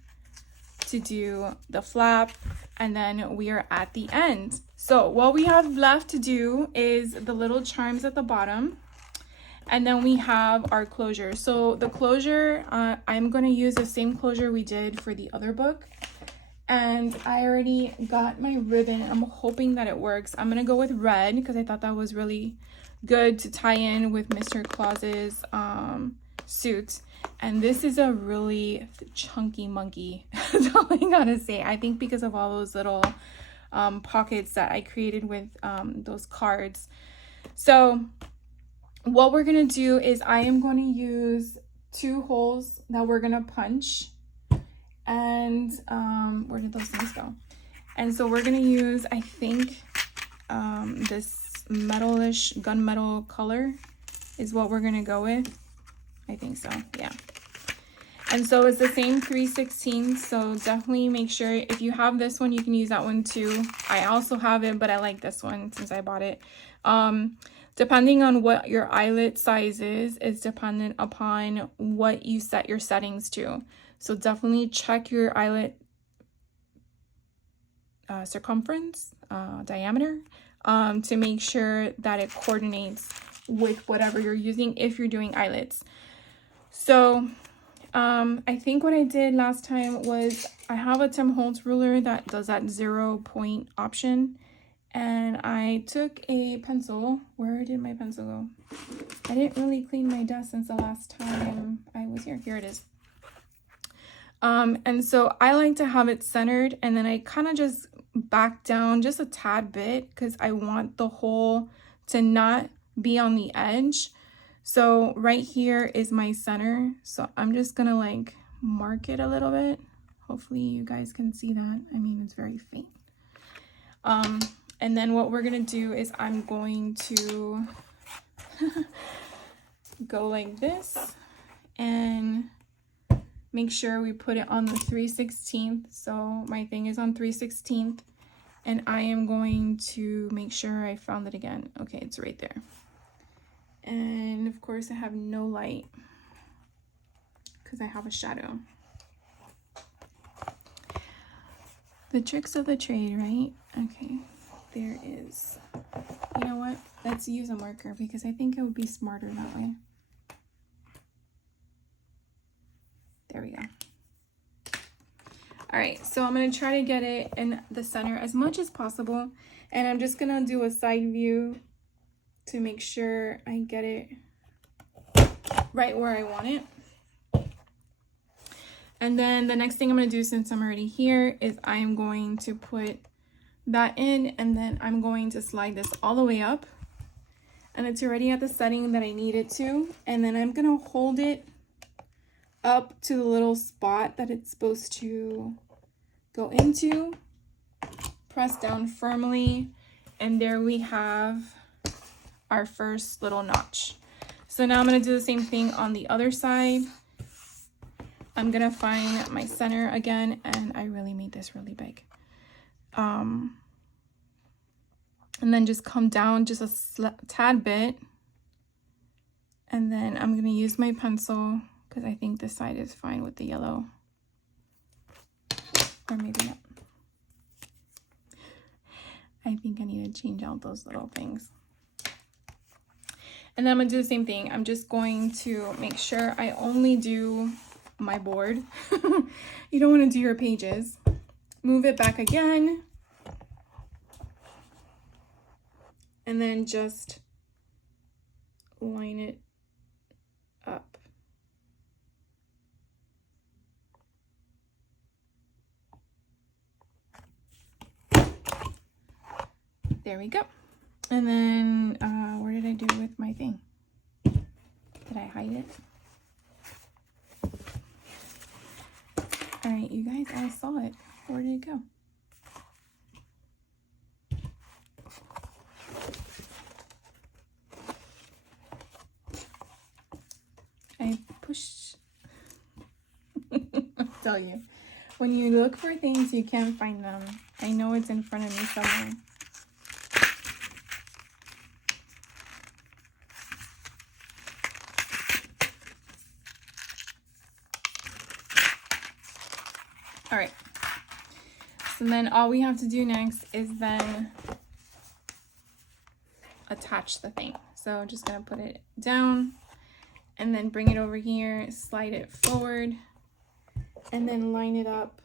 to do the flap, and then we are at the end. So what we have left to do is the little charms at the bottom, and then we have our closure. So the closure, I'm going to use the same closure we did for the other book. And I already got my ribbon. I'm hoping that it works. I'm gonna go with red because I thought that was really good to tie in with Mr. Claus's suit. And this is a really chunky monkey. That's all I gotta say. I think because of all those little pockets that I created with those cards. So what we're gonna do is I am going to use 2 holes that we're gonna punch. And where did those things go? And so we're gonna use, I think, this metalish gunmetal color is what we're gonna go with. I think so, yeah. And so it's the same 3/16, so definitely make sure if you have this one, you can use that one too. I also have it, but I like this one since I bought it. Depending on what your eyelet size is dependent upon what you set your settings to. So definitely check your eyelet circumference, diameter, to make sure that it coordinates with whatever you're using if you're doing eyelets. So I think what I did last time was I have a Tim Holtz ruler that does that 0 point option. And I took a pencil. Where did my pencil go? I didn't really clean my desk since the last time I was here. Here it is. And so I like to have it centered, and then I kind of just back down just a tad bit because I want the hole to not be on the edge. So right here is my center. So I'm just gonna like mark it a little bit. Hopefully you guys can see that. I mean, it's very faint. And then what we're gonna do is I'm going to go like this and make sure we put it on the 3/16. So my thing is on 3/16, And I am going to make sure I found it again. Okay, it's right there. And of course I have no light because I have a shadow. The tricks of the trade, right? Okay, there is. You know what? Let's use a marker because I think it would be smarter that way. There we go. All right, so I'm gonna try to get it in the center as much as possible. And I'm just gonna do a side view to make sure I get it right where I want it. And then the next thing I'm gonna do, since I'm already here, is I am going to put that in, and then I'm going to slide this all the way up. And it's already at the setting that I need it to. And then I'm gonna hold it up to the little spot that it's supposed to go into, press down firmly, and there we have our first little notch. So now I'm going to do the same thing on the other side. I'm going to find my center again, and I really made this really big. And then just come down just a tad bit, and then I'm going to use my pencil because I think this side is fine with the yellow. Or maybe not. I think I need to change out those little things. And then I'm going to do the same thing. I'm just going to make sure I only do my board. You don't want to do your pages. Move it back again. And then just line it up. There we go. And then, where did I do with my thing? Did I hide it? All right, you guys, I saw it. Where did it go? I pushed. I'll tell you. When you look for things, you can't find them. I know it's in front of me somewhere. All right, so then all we have to do next is then attach the thing. So I'm just gonna put it down and then bring it over here, slide it forward, and then line it up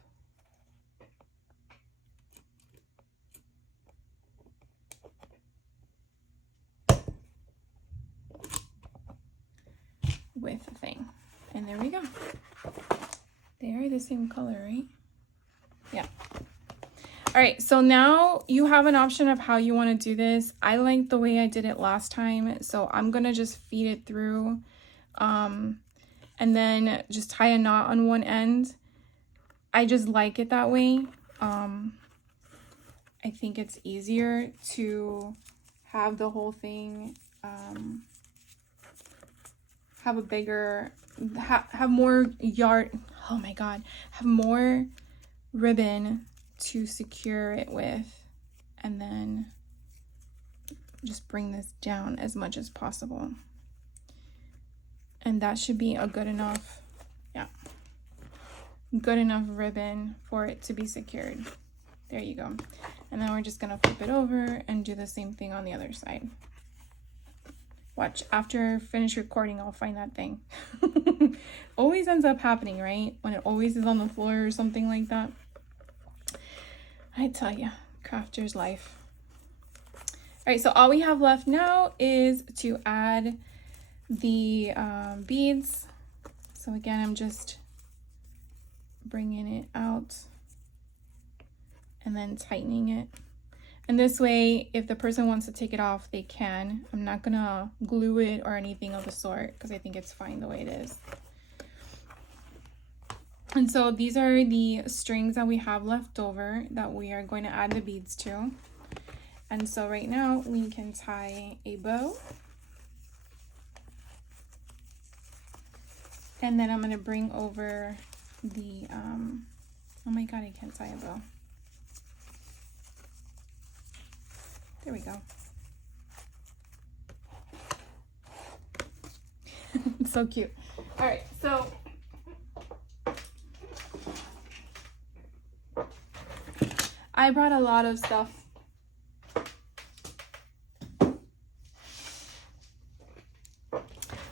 with the thing. And there we go. They are the same color, right? Yeah. All right, so now you have an option of how you want to do this. I like the way I did it last time, so I'm gonna just feed it through and then just tie a knot on one end. I just like it that way. I think it's easier to have the whole thing have a bigger have more yard, oh my god, have more ribbon to secure it with, and then just bring this down as much as possible. And that should be a good enough, yeah, good enough ribbon for it to be secured. There you go. And then we're just gonna flip it over and do the same thing on the other side. Watch, after I finish recording, I'll find that thing. Always ends up happening, right? When it always is on the floor or something like that. I tell you, crafter's life. All right, so all we have left now is to add the beads. So again, I'm just bringing it out and then tightening it. And this way, if the person wants to take it off, they can. I'm not gonna glue it or anything of the sort because I think it's fine the way it is. And so these are the strings that we have left over that we are going to add the beads to. And so right now we can tie a bow. And then I'm gonna bring over the, oh my god, I can't tie a bow. There we go. It's so cute. All right, so I brought a lot of stuff.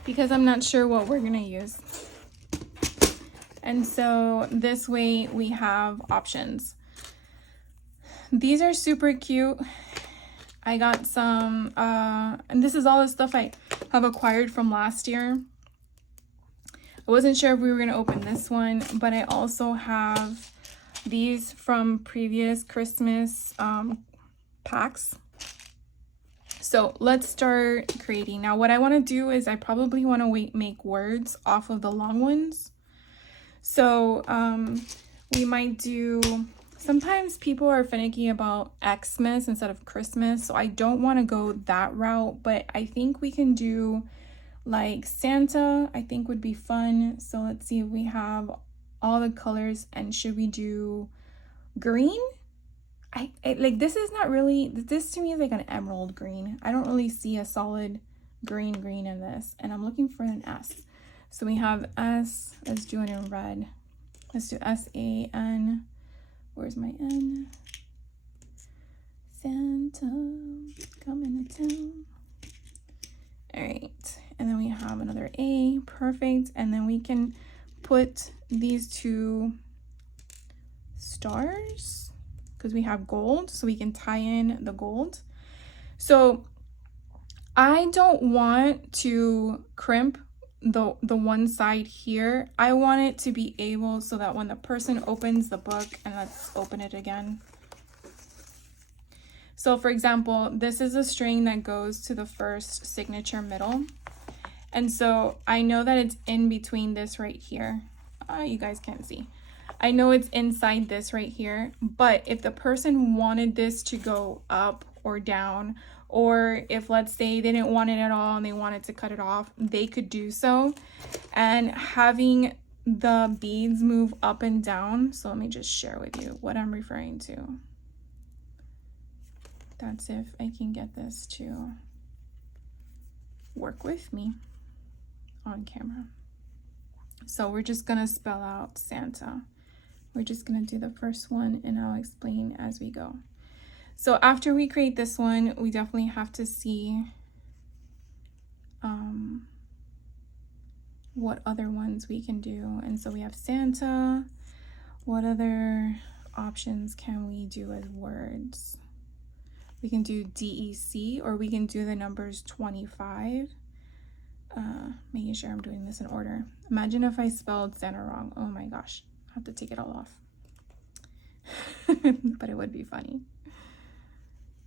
Because I'm not sure what we're gonna use. And so this way we have options. These are super cute. I got some, and this is all the stuff I have acquired from last year. I wasn't sure if we were gonna open this one, but I also have these from previous Christmas packs. So let's start creating. Now what I want to do is I probably want to make words off of the long ones. So we might do, sometimes people are finicky about Xmas instead of Christmas, so I don't want to go that route, but I think we can do like Santa, I think would be fun. So let's see if we have all the colors, and should we do green? I like, this is not really, this to me is like an emerald green. I don't really see a solid green in this, and I'm looking for an S. So we have S, let's do it in red. Let's do S-A-N. Where's my N? Santa coming to town. All right, and then we have another A, perfect. And then we can put these two stars because we have gold, so we can tie in the gold. So I don't want to crimp the one side here. I want it to be able so that when the person opens the book, and let's open it again. So for example, this is a string that goes to the first signature middle. And so I know that it's in between this right here. You guys can't see. I know it's inside this right here, but if the person wanted this to go up or down, or if let's say they didn't want it at all and they wanted to cut it off, they could do so. And having the beads move up and down, so let me just share with you what I'm referring to. That's if I can get this to work with me on camera. So we're just gonna spell out Santa. We're just gonna do the first one, and I'll explain as we go. So after we create this one, we definitely have to see what other ones we can do. And so we have Santa. What other options can we do as words? We can do DEC, or we can do the numbers 25. Making sure I'm doing this in order. Imagine if I spelled Santa wrong. Oh my gosh, I have to take it all off. But it would be funny.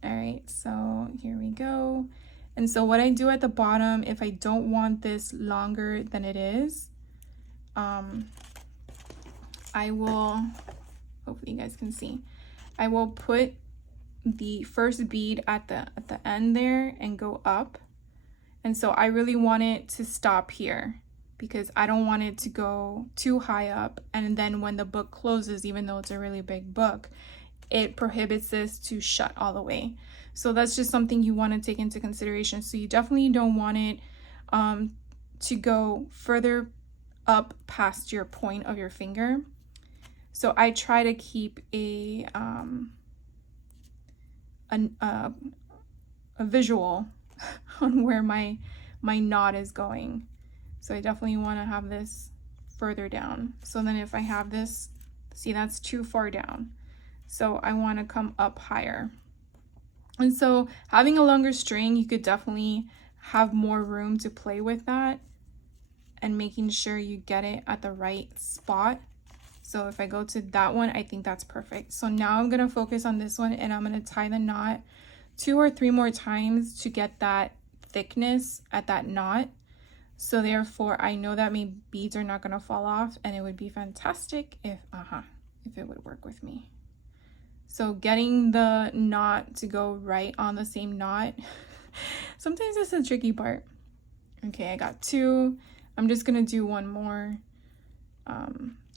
All right, so here we go. And so what I do at the bottom, if I don't want this longer than it is, I will, hopefully you guys can see, I will put the first bead at the end there and go up. And so I really want it to stop here because I don't want it to go too high up, and then when the book closes, even though it's a really big book, it prohibits this to shut all the way. So that's just something you want to take into consideration. So you definitely don't want it to go further up past your point of your finger. So I try to keep a visual on where my knot is going. So I definitely want to have this further down. So then if I have this, see, that's too far down. So I want to come up higher. And so having a longer string, you could definitely have more room to play with that and making sure you get it at the right spot. So if I go to that one, I think that's perfect. So now I'm going to focus on this one, and I'm going to tie the knot 2 or 3 more times to get that thickness at that knot. So therefore I know that my beads are not going to fall off, and it would be fantastic if it would work with me. So getting the knot to go right on the same knot, sometimes it's a tricky part. Okay, I got 2. I'm just going to do one more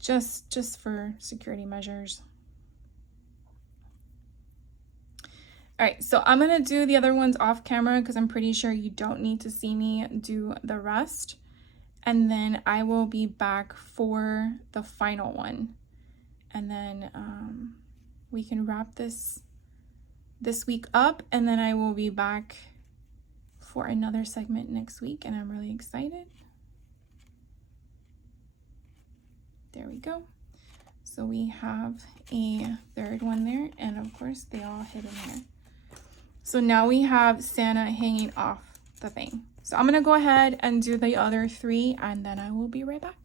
just for security measures. All right, so I'm gonna do the other ones off camera because I'm pretty sure you don't need to see me do the rest. And then I will be back for the final one. And then we can wrap this week up, and then I will be back for another segment next week, and I'm really excited. There we go. So we have a third one there, and of course they all hit in there. So now we have Santa hanging off the thing. So I'm gonna go ahead and do the other 3, and then I will be right back.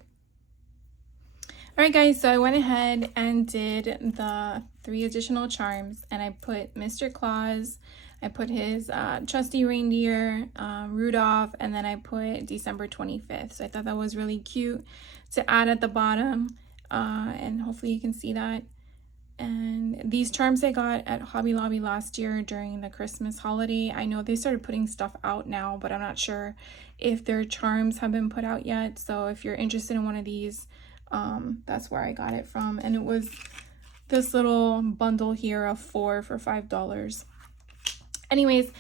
All right, guys, so I went ahead and did the 3 additional charms, and I put Mr. Claus, I put his trusty reindeer, Rudolph, and then I put December 25th. So I thought that was really cute to add at the bottom, and hopefully you can see that. And these charms I got at Hobby Lobby last year during the Christmas holiday. I know they started putting stuff out now, but I'm not sure if their charms have been put out yet. So if you're interested in one of these, that's where I got it from. And it was this little bundle here of 4 for $5. Anyways,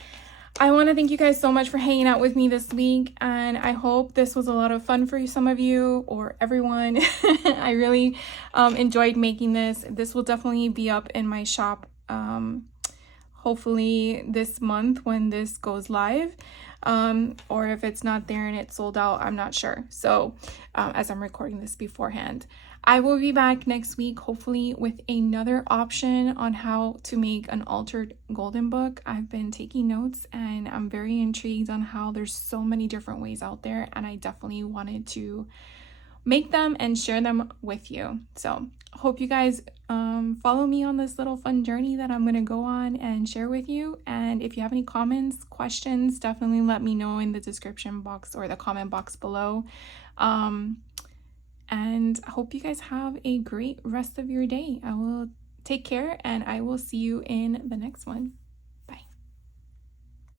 I want to thank you guys so much for hanging out with me this week, and I hope this was a lot of fun for some of you or everyone. I really enjoyed making this. This will definitely be up in my shop hopefully this month when this goes live, or if it's not there and it's sold out, I'm not sure. So as I'm recording this beforehand, I will be back next week, hopefully with another option on how to make an altered golden book. I've been taking notes and I'm very intrigued on how there's so many different ways out there, and I definitely wanted to make them and share them with you. So hope you guys follow me on this little fun journey that I'm going to go on and share with you. And if you have any comments, questions, definitely let me know in the description box or the comment box below. And I hope you guys have a great rest of your day. I will take care, and I will see you in the next one.